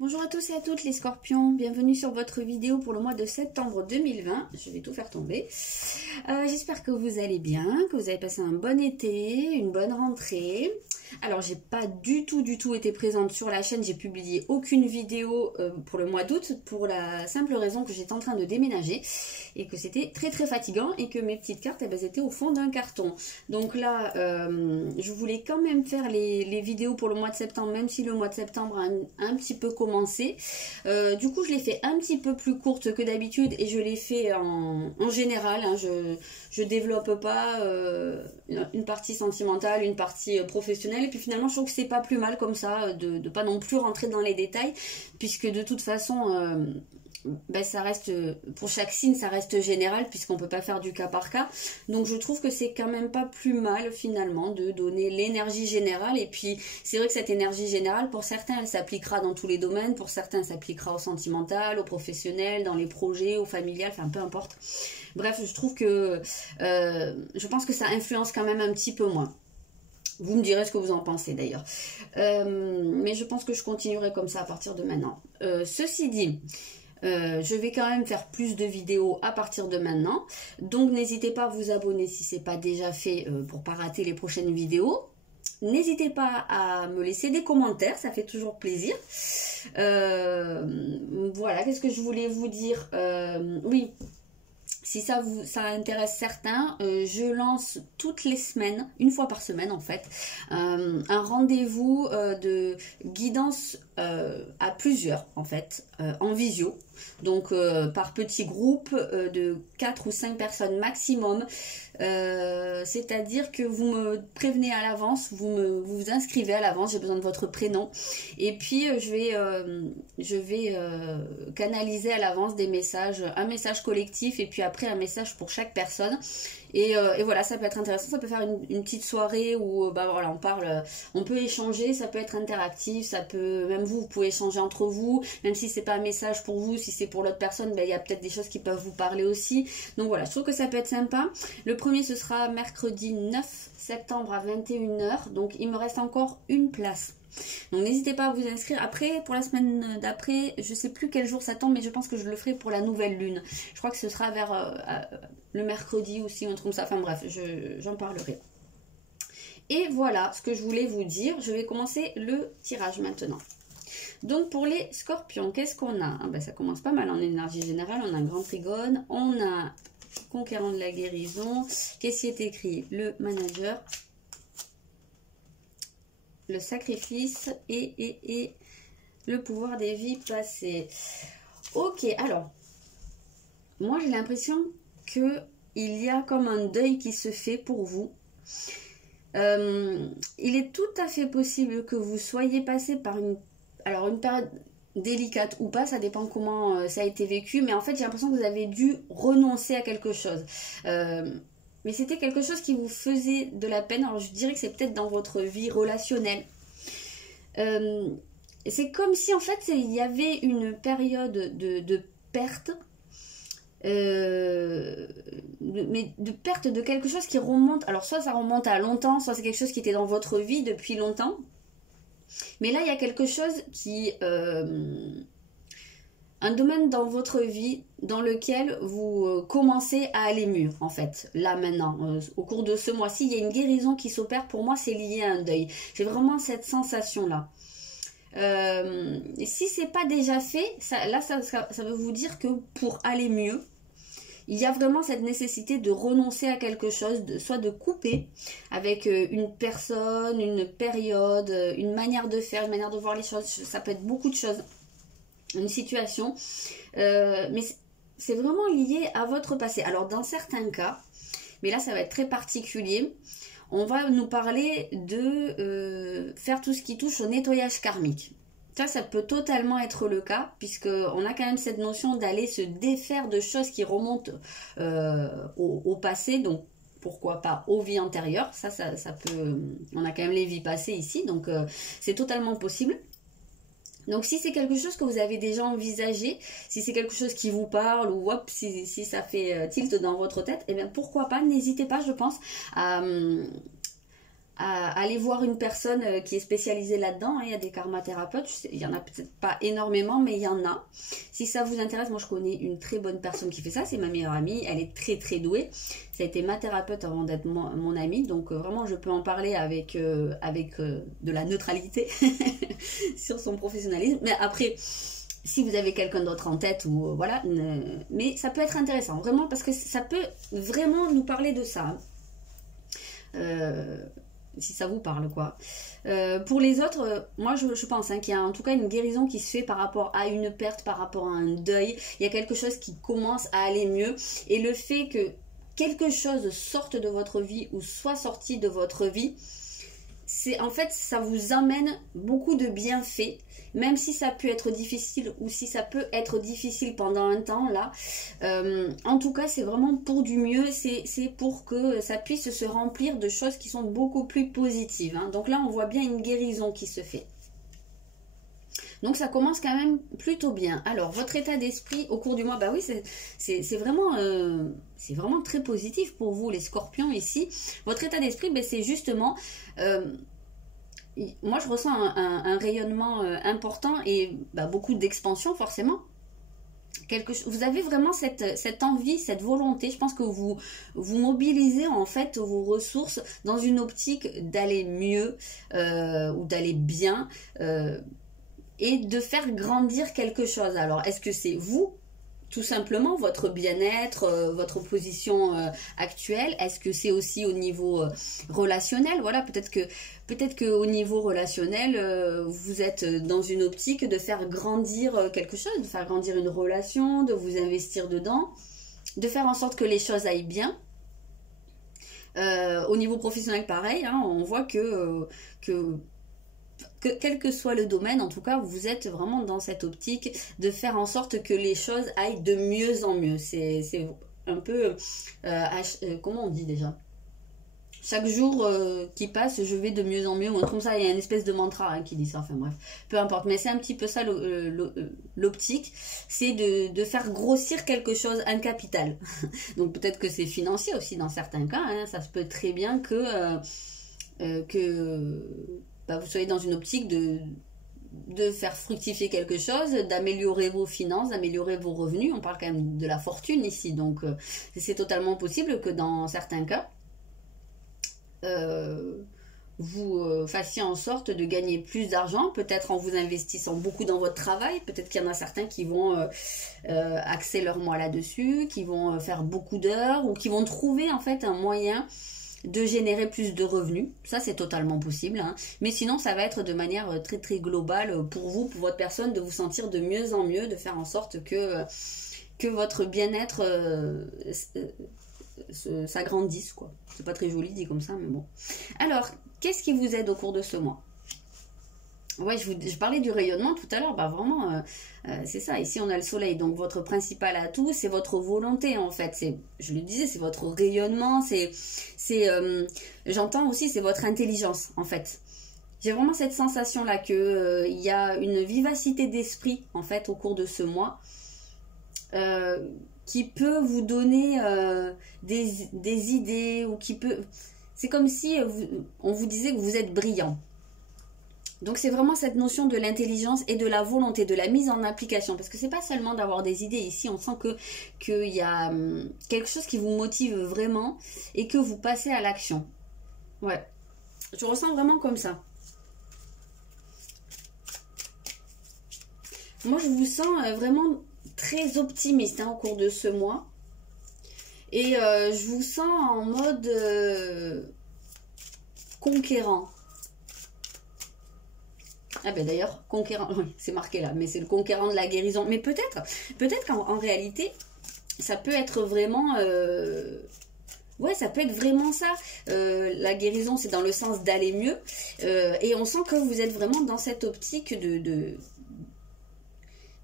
Bonjour à tous et à toutes les scorpions, bienvenue sur votre vidéo pour le mois de septembre 2020, je vais tout faire tomber. J'espère que vous allez bien, que vous avez passé un bon été, une bonne rentrée. Alors j'ai pas du tout été présente sur la chaîne, j'ai publié aucune vidéo pour le mois d'août pour la simple raison que j'étais en train de déménager et que c'était très fatigant et que mes petites cartes elles étaient au fond d'un carton. Donc là je voulais quand même faire les vidéos pour le mois de septembre, même si le mois de septembre a un petit peu commencé. Du coup je l'ai fait un petit peu plus courte que d'habitude et je l'ai fait en général, hein, je développe pas une partie sentimentale, une partie professionnelle, et puis finalement je trouve que c'est pas plus mal comme ça de pas non plus rentrer dans les détails, puisque de toute façon ça reste, pour chaque signe ça reste général, puisqu'on peut pas faire du cas par cas. Donc je trouve que c'est quand même pas plus mal finalement de donner l'énergie générale. Et puis c'est vrai que cette énergie générale, pour certains elle s'appliquera dans tous les domaines, pour certains elle s'appliquera au sentimental, au professionnel, dans les projets, au familial, enfin peu importe. Bref, je trouve que je pense que ça influence quand même un petit peu moins. Vous me direz ce que vous en pensez d'ailleurs. Mais je pense que je continuerai comme ça à partir de maintenant. Ceci dit, je vais quand même faire plus de vidéos à partir de maintenant. Donc n'hésitez pas à vous abonner si ce n'est pas déjà fait pour ne pas rater les prochaines vidéos. N'hésitez pas à me laisser des commentaires, ça fait toujours plaisir. Voilà, qu'est-ce que je voulais vous dire? Oui. Si ça intéresse certains, je lance toutes les semaines, une fois par semaine en fait, un rendez-vous de guidance à plusieurs en fait, en visio. Donc par petits groupes de 4 ou 5 personnes maximum. C'est-à-dire que vous me prévenez à l'avance, vous vous inscrivez à l'avance, j'ai besoin de votre prénom. Et puis je vais canaliser à l'avance des messages, un message collectif et puis après un message pour chaque personne. Et voilà, ça peut être intéressant, ça peut faire une petite soirée où voilà, on parle, on peut échanger, ça peut être interactif, ça peut, même vous pouvez échanger entre vous, même si c'est pas un message pour vous, si c'est pour l'autre personne, il y a peut-être des choses qui peuvent vous parler aussi. Donc voilà, je trouve que ça peut être sympa. Le premier ce sera mercredi 9 septembre à 21 h, donc il me reste encore une place. Donc n'hésitez pas à vous inscrire. Après, pour la semaine d'après, je sais plus quel jour ça tombe, mais je pense que je le ferai pour la nouvelle lune. Je crois que ce sera vers le mercredi aussi, un truc comme ça. Enfin bref, j'en parlerai. Et voilà ce que je voulais vous dire. Je vais commencer le tirage maintenant. Donc pour les scorpions, qu'est-ce qu'on a? Ça commence pas mal en énergie générale. On a un grand trigone, on a conquérant de la guérison. Qu'est-ce qui est écrit? Le manager, le sacrifice et le pouvoir des vies passées. Ok, alors, moi j'ai l'impression que il y a comme un deuil qui se fait pour vous. Il est tout à fait possible que vous soyez passé par une période délicate ou pas, ça dépend comment ça a été vécu, mais en fait j'ai l'impression que vous avez dû renoncer à quelque chose. Mais c'était quelque chose qui vous faisait de la peine. Alors je dirais que c'est peut-être dans votre vie relationnelle. C'est comme si en fait il y avait une période de perte, mais de perte de quelque chose qui remonte. Alors soit ça remonte à longtemps, soit c'est quelque chose qui était dans votre vie depuis longtemps. Mais là il y a quelque chose qui... un domaine dans votre vie dans lequel vous commencez à aller mieux en fait, là maintenant, au cours de ce mois-ci, il y a une guérison qui s'opère. Pour moi c'est lié à un deuil, j'ai vraiment cette sensation là. Si c'est pas déjà fait, ça veut vous dire que pour aller mieux, il y a vraiment cette nécessité de renoncer à quelque chose, soit de couper avec une personne, une période, une manière de faire, une manière de voir les choses, ça peut être beaucoup de choses. Une situation, mais c'est vraiment lié à votre passé. Alors dans certains cas, mais là ça va être très particulier, on va nous parler de faire tout ce qui touche au nettoyage karmique. Ça peut totalement être le cas, puisqu'on a quand même cette notion d'aller se défaire de choses qui remontent au passé, donc pourquoi pas aux vies antérieures. Ça peut, on a quand même les vies passées ici, donc c'est totalement possible. Donc si c'est quelque chose que vous avez déjà envisagé, si c'est quelque chose qui vous parle, ou hop, si ça fait tilt dans votre tête, eh bien pourquoi pas, n'hésitez pas, je pense, à aller voir une personne qui est spécialisée là-dedans. Hein. Il y a des karmathérapeutes, il y en a peut-être pas énormément, mais il y en a. Si ça vous intéresse, moi je connais une très bonne personne qui fait ça, c'est ma meilleure amie, elle est très très douée. Ça a été ma thérapeute avant d'être mon amie, donc vraiment je peux en parler avec de la neutralité sur son professionnalisme. Mais après, si vous avez quelqu'un d'autre en tête, ou voilà, mais ça peut être intéressant, vraiment, parce que ça peut vraiment nous parler de ça. Si ça vous parle, quoi. Pour les autres, moi je pense hein, qu'il y a en tout cas une guérison qui se fait par rapport à une perte, par rapport à un deuil. Il y a quelque chose qui commence à aller mieux. Et le fait que quelque chose sorte de votre vie ou soit sorti de votre vie, c'est en fait, ça vous amène beaucoup de bienfaits. Même si ça peut être difficile ou si ça peut être difficile pendant un temps là, en tout cas c'est vraiment pour du mieux, c'est pour que ça puisse se remplir de choses qui sont beaucoup plus positives. Hein. Donc là on voit bien une guérison qui se fait. Donc ça commence quand même plutôt bien. Alors votre état d'esprit au cours du mois, bah oui c'est vraiment très positif pour vous les scorpions ici. Votre état d'esprit, bah, c'est justement... moi je ressens un rayonnement important et bah, beaucoup d'expansion forcément. Vous avez vraiment cette envie, cette volonté. Je pense que vous mobilisez en fait vos ressources dans une optique d'aller mieux ou d'aller bien et de faire grandir quelque chose. Alors est-ce que c'est vous? Tout simplement votre bien-être, votre position actuelle. Est-ce que c'est aussi au niveau relationnel? Voilà, peut-être que au niveau relationnel, vous êtes dans une optique de faire grandir quelque chose, de faire grandir une relation, de vous investir dedans, de faire en sorte que les choses aillent bien. Au niveau professionnel, pareil, hein, on voit que quel que soit le domaine, en tout cas, vous êtes vraiment dans cette optique de faire en sorte que les choses aillent de mieux en mieux. C'est un peu, comment on dit déjà? Chaque jour qui passe, je vais de mieux en mieux. Comme ça, il y a une espèce de mantra hein, qui dit ça. Enfin bref, peu importe. Mais c'est un petit peu ça l'optique. C'est de faire grossir quelque chose, un capital. Donc peut-être que c'est financier aussi dans certains cas. Hein. Ça se peut très bien que bah, vous soyez dans une optique de faire fructifier quelque chose, d'améliorer vos finances, d'améliorer vos revenus. On parle quand même de la fortune ici, donc c'est totalement possible que dans certains cas, vous fassiez en sorte de gagner plus d'argent, peut-être en vous investissant beaucoup dans votre travail. Peut-être qu'il y en a certains qui vont axer leur mois là-dessus, qui vont faire beaucoup d'heures ou qui vont trouver en fait un moyen de générer plus de revenus. Ça c'est totalement possible hein. Mais sinon ça va être de manière très très globale pour vous, pour votre personne, de vous sentir de mieux en mieux, de faire en sorte que votre bien-être s'agrandisse quoi. C'est pas très joli dit comme ça mais bon. Alors qu'est-ce qui vous aide au cours de ce mois? Ouais, je parlais du rayonnement tout à l'heure, bah vraiment, c'est ça, ici on a le soleil, donc votre principal atout, c'est votre volonté en fait, je le disais, c'est votre rayonnement, j'entends aussi, c'est votre intelligence en fait. J'ai vraiment cette sensation-là qu'il y a une vivacité d'esprit en fait au cours de ce mois, qui peut vous donner des idées, ou qui peut... C'est comme si on vous disait que vous êtes brillant. Donc c'est vraiment cette notion de l'intelligence et de la volonté, de la mise en application. Parce que c'est pas seulement d'avoir des idées. Ici, on sent qu'il y a quelque chose qui vous motive vraiment et que vous passez à l'action. Ouais. Je ressens vraiment comme ça. Moi, je vous sens vraiment très optimiste hein, au cours de ce mois. Et je vous sens en mode conquérant. Ah ben d'ailleurs, conquérant, oui, c'est marqué là, mais c'est le conquérant de la guérison. Mais peut-être qu'en réalité, ça peut être vraiment... ouais, ça peut être vraiment ça. La guérison, c'est dans le sens d'aller mieux. Et on sent que vous êtes vraiment dans cette optique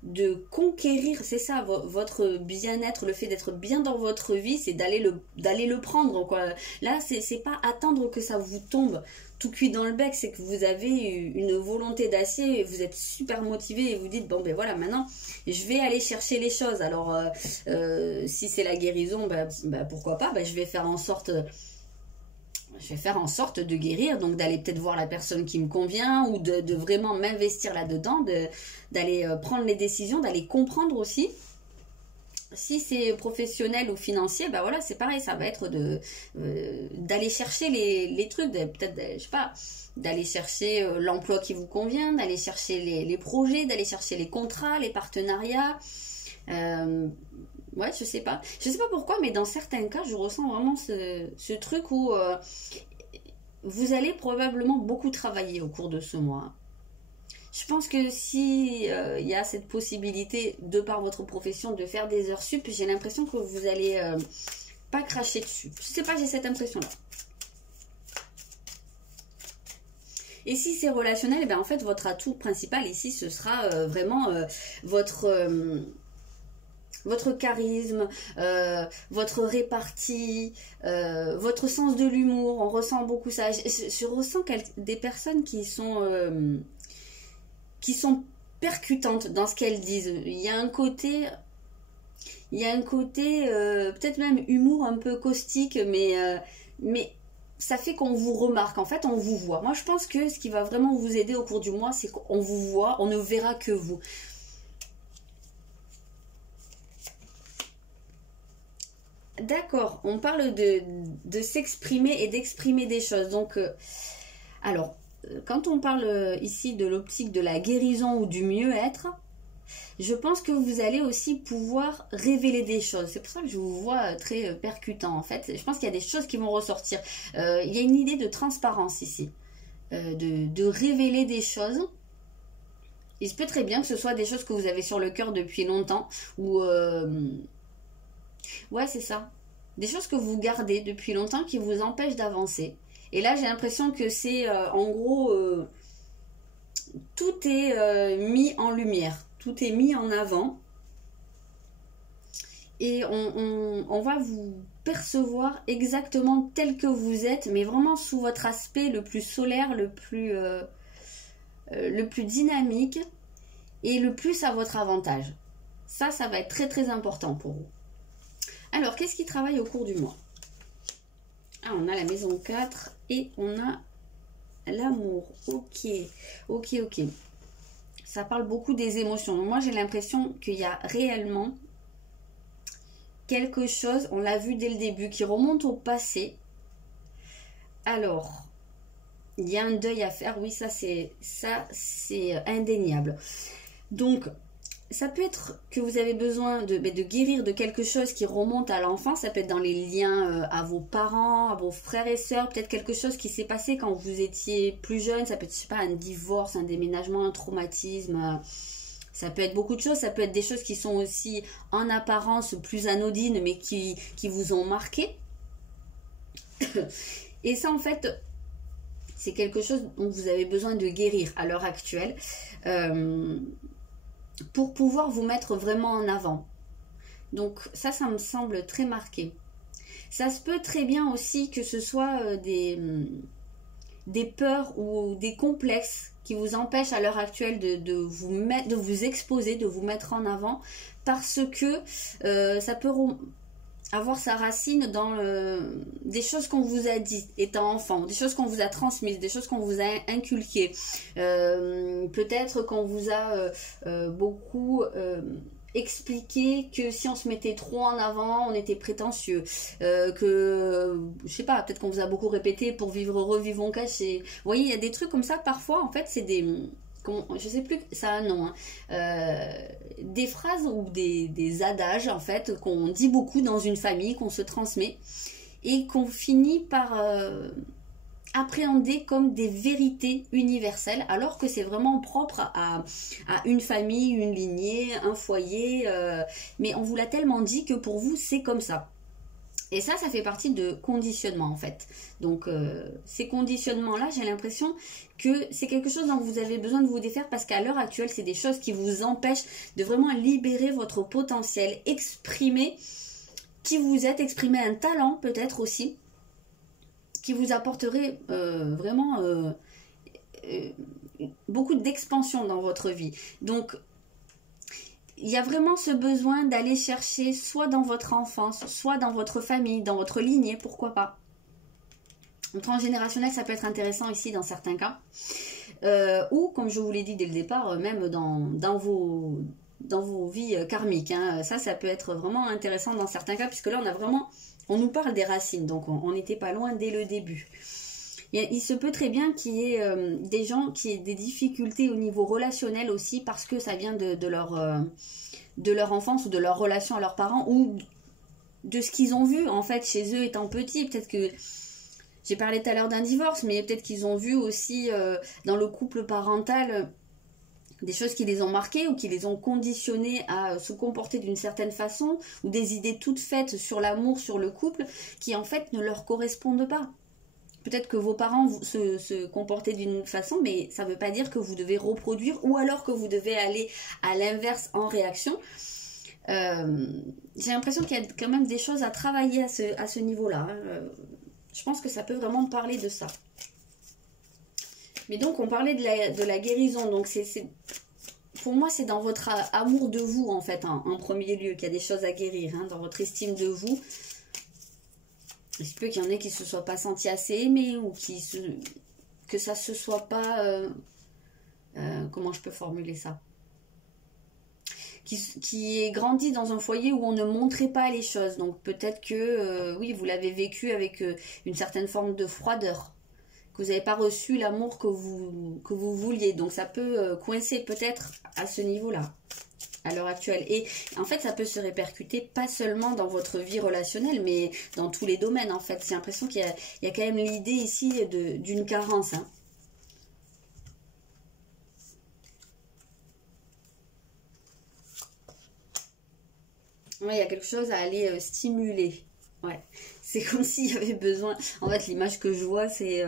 de conquérir, c'est ça, votre bien-être, le fait d'être bien dans votre vie, c'est d'aller le prendre, quoi. Là, c'est pas attendre que ça vous tombe tout cuit dans le bec, c'est que vous avez une volonté d'acier, et vous êtes super motivé et vous dites, bon ben voilà, maintenant, je vais aller chercher les choses. Alors, si c'est la guérison, pourquoi pas, je vais faire en sorte... je vais faire en sorte de guérir, donc d'aller peut-être voir la personne qui me convient ou de vraiment m'investir là-dedans, d'aller prendre les décisions, d'aller comprendre aussi. Si c'est professionnel ou financier, ben voilà, c'est pareil, ça va être d'aller chercher les trucs, peut-être, je sais pas, d'aller chercher l'emploi qui vous convient, d'aller chercher les projets, d'aller chercher les contrats, les partenariats. Ouais, je sais pas pourquoi, mais dans certains cas, je ressens vraiment ce truc où vous allez probablement beaucoup travailler au cours de ce mois. Je pense que si il y a cette possibilité, de par votre profession, de faire des heures sup, j'ai l'impression que vous allez pas cracher dessus. Je sais pas, j'ai cette impression-là. Et si c'est relationnel, eh bien en fait, votre atout principal ici, ce sera vraiment votre charisme, votre répartie, votre sens de l'humour. On ressent beaucoup ça. Je ressens des personnes qui sont percutantes dans ce qu'elles disent. Il y a un côté peut-être même humour un peu caustique, mais ça fait qu'on vous remarque, en fait on vous voit. Moi je pense que ce qui va vraiment vous aider au cours du mois, c'est qu'on vous voit, on ne verra que vous. D'accord, on parle de s'exprimer et d'exprimer des choses. Donc, alors, quand on parle ici de l'optique de la guérison ou du mieux-être, je pense que vous allez aussi pouvoir révéler des choses. C'est pour ça que je vous vois très percutant en fait. Je pense qu'il y a des choses qui vont ressortir. Il y a une idée de transparence ici, de révéler des choses. Il se peut très bien que ce soit des choses que vous avez sur le cœur depuis longtemps ou... ouais, c'est ça. Des choses que vous gardez depuis longtemps qui vous empêchent d'avancer. Et là, j'ai l'impression que c'est en gros... tout est mis en lumière. Tout est mis en avant. Et on va vous percevoir exactement tel que vous êtes, mais vraiment sous votre aspect le plus solaire, le plus dynamique et le plus à votre avantage. Ça va être très très important pour vous. Alors, qu'est-ce qui travaille au cours du mois? Ah, on a la maison 4 et on a l'amour. Ok, ok, ok. Ça parle beaucoup des émotions. Donc moi, j'ai l'impression qu'il y a réellement quelque chose, on l'a vu dès le début, qui remonte au passé. Alors, il y a un deuil à faire. Oui, ça c'est indéniable. Donc, ça peut être que vous avez besoin de guérir de quelque chose qui remonte à l'enfance. Ça peut être dans les liens à vos parents, à vos frères et sœurs. Peut-être quelque chose qui s'est passé quand vous étiez plus jeune. Ça peut être, je sais pas, un divorce, un déménagement, un traumatisme. Ça peut être beaucoup de choses. Ça peut être des choses qui sont aussi en apparence plus anodines, mais qui vous ont marqué. Et ça, en fait, c'est quelque chose dont vous avez besoin de guérir à l'heure actuelle. Pour pouvoir vous mettre vraiment en avant. Donc ça me semble très marqué. Ça se peut très bien aussi que ce soit des peurs ou des complexes qui vous empêchent à l'heure actuelle de vous exposer, de vous mettre en avant, parce que ça peut avoir sa racine dans des choses qu'on vous a dit étant enfant, des choses qu'on vous a transmises, des choses qu'on vous a inculquées. Peut-être qu'on vous a beaucoup expliqué que si on se mettait trop en avant, on était prétentieux. Que, je sais pas, peut-être qu'on vous a beaucoup répété pour vivre heureux, vivons cachés. Vous voyez, il y a des trucs comme ça, parfois, en fait, c'est des... je sais plus, ça a un nom, hein. Des phrases ou des adages en fait qu'on dit beaucoup dans une famille, qu'on se transmet et qu'on finit par appréhender comme des vérités universelles, alors que c'est vraiment propre à une famille, une lignée, un foyer, mais on vous l'a tellement dit que pour vous c'est comme ça. Et ça fait partie de conditionnement en fait. Donc ces conditionnements-là, j'ai l'impression que c'est quelque chose dont vous avez besoin de vous défaire parce qu'à l'heure actuelle, c'est des choses qui vous empêchent de vraiment libérer votre potentiel, exprimer qui vous êtes, exprimer un talent peut-être aussi, qui vous apporterait vraiment beaucoup d'expansion dans votre vie. Donc, il y a vraiment ce besoin d'aller chercher soit dans votre enfance, soit dans votre famille, dans votre lignée, pourquoi pas. Le transgénérationnel, ça peut être intéressant ici dans certains cas. Ou, comme je vous l'ai dit dès le départ, même dans vos vies karmiques. Hein. Ça peut être vraiment intéressant dans certains cas, puisque là, on nous parle des racines, donc on n'était pas loin dès le début. Il se peut très bien qu'il y ait des gens qui aient des difficultés au niveau relationnel aussi, parce que ça vient de leur enfance ou de leur relation à leurs parents, ou de ce qu'ils ont vu en fait chez eux étant petits. Peut-être que j'ai parlé tout à l'heure d'un divorce, mais peut-être qu'ils ont vu aussi dans le couple parental des choses qui les ont marqués ou qui les ont conditionnés à se comporter d'une certaine façon, ou des idées toutes faites sur l'amour, sur le couple, qui en fait ne leur correspondent pas. Peut-être que vos parents se comportaient d'une façon, mais ça ne veut pas dire que vous devez reproduire, ou alors que vous devez aller à l'inverse en réaction. J'ai l'impression qu'il y a quand même des choses à travailler à ce niveau-là. Je pense que ça peut vraiment parler de ça. Mais donc, on parlait de la guérison. Donc, pour moi, c'est dans votre amour de vous, en fait, en premier lieu, qu'il y a des choses à guérir, hein, dans votre estime de vous. Il se peut qu'il y en ait qui ne se soient pas sentis assez aimés, ou que ça ne se soit pas... comment je peux formuler ça, qui est grandi dans un foyer où on ne montrait pas les choses. Donc peut-être que, oui, vous l'avez vécu avec une certaine forme de froideur, que vous n'avez pas reçu l'amour que vous vouliez. Donc ça peut coincer peut-être à ce niveau-là, à l'heure actuelle. Et en fait, ça peut se répercuter pas seulement dans votre vie relationnelle, mais dans tous les domaines, en fait. J'ai l'impression qu'il y a quand même l'idée ici d'une carence, hein. Ouais, il y a quelque chose à aller stimuler. Ouais. C'est comme s'il y avait besoin... En fait, l'image que je vois, c'est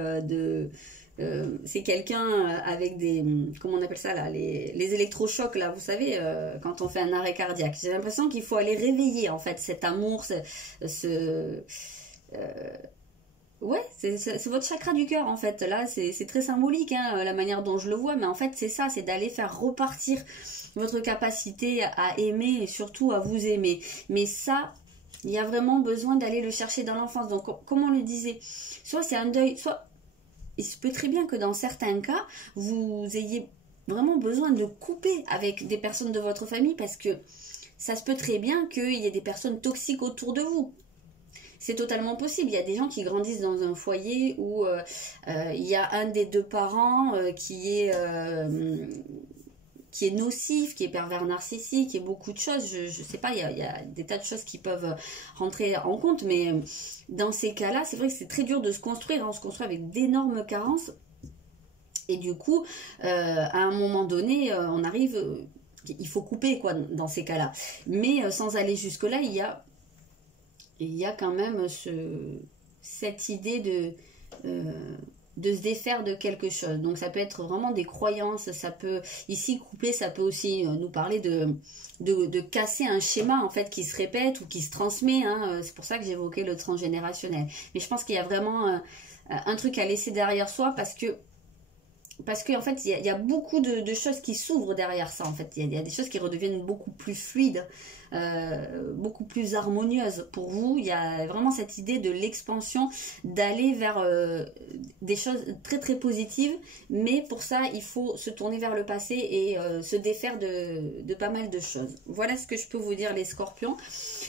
c'est quelqu'un avec des... Comment on appelle ça, là, les électrochocs, là, vous savez, quand on fait un arrêt cardiaque. J'ai l'impression qu'il faut aller réveiller, en fait, cet amour, ouais, c'est votre chakra du cœur, en fait. Là, c'est très symbolique, hein, la manière dont je le vois. Mais en fait, c'est ça, c'est d'aller faire repartir votre capacité à aimer et surtout à vous aimer. Mais ça, il y a vraiment besoin d'aller le chercher dans l'enfance. Donc, comme on le disait, soit c'est un deuil, soit il se peut très bien que dans certains cas, vous ayez vraiment besoin de couper avec des personnes de votre famille, parce que ça se peut très bien qu'il y ait des personnes toxiques autour de vous. C'est totalement possible. Il y a des gens qui grandissent dans un foyer où il y a un des deux parents qui est nocif, qui est pervers narcissique, qui est beaucoup de choses. Je sais pas, il y a des tas de choses qui peuvent rentrer en compte, mais dans ces cas-là, c'est vrai que c'est très dur de se construire. Hein. On se construit avec d'énormes carences. Et du coup, à un moment donné, on arrive... il faut couper, quoi, dans ces cas-là. Mais sans aller jusque-là, il y a quand même cette idée de se défaire de quelque chose. Donc ça peut être vraiment des croyances, ça peut, ici couper, ça peut aussi nous parler de casser un schéma en fait qui se répète ou qui se transmet, hein. C'est pour ça que j'évoquais le transgénérationnel. Mais je pense qu'il y a vraiment un truc à laisser derrière soi, parce que en fait il y a beaucoup de choses qui s'ouvrent derrière ça. En fait il y a des choses qui redeviennent beaucoup plus fluides, beaucoup plus harmonieuses pour vous. Il y a vraiment cette idée de l'expansion, d'aller vers des choses très très positives, mais pour ça il faut se tourner vers le passé et se défaire de pas mal de choses. Voilà ce que je peux vous dire, les scorpions.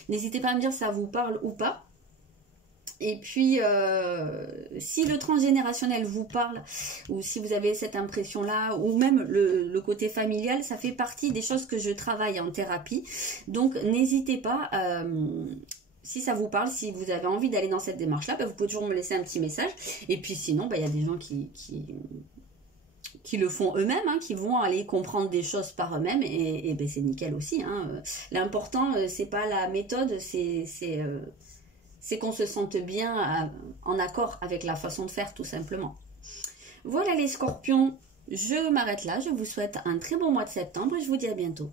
N'hésitez pas à me dire si ça vous parle ou pas. Et puis, si le transgénérationnel vous parle, ou si vous avez cette impression-là, ou même le côté familial, ça fait partie des choses que je travaille en thérapie. Donc, n'hésitez pas, si ça vous parle, si vous avez envie d'aller dans cette démarche-là, bah, vous pouvez toujours me laisser un petit message. Et puis sinon, bah, y a des gens qui le font eux-mêmes, hein, qui vont aller comprendre des choses par eux-mêmes, et ben, c'est nickel aussi. Hein. L'important, c'est pas la méthode, c'est qu'on se sente bien en accord avec la façon de faire, tout simplement. Voilà les scorpions, je m'arrête là. Je vous souhaite un très bon mois de septembre et je vous dis à bientôt.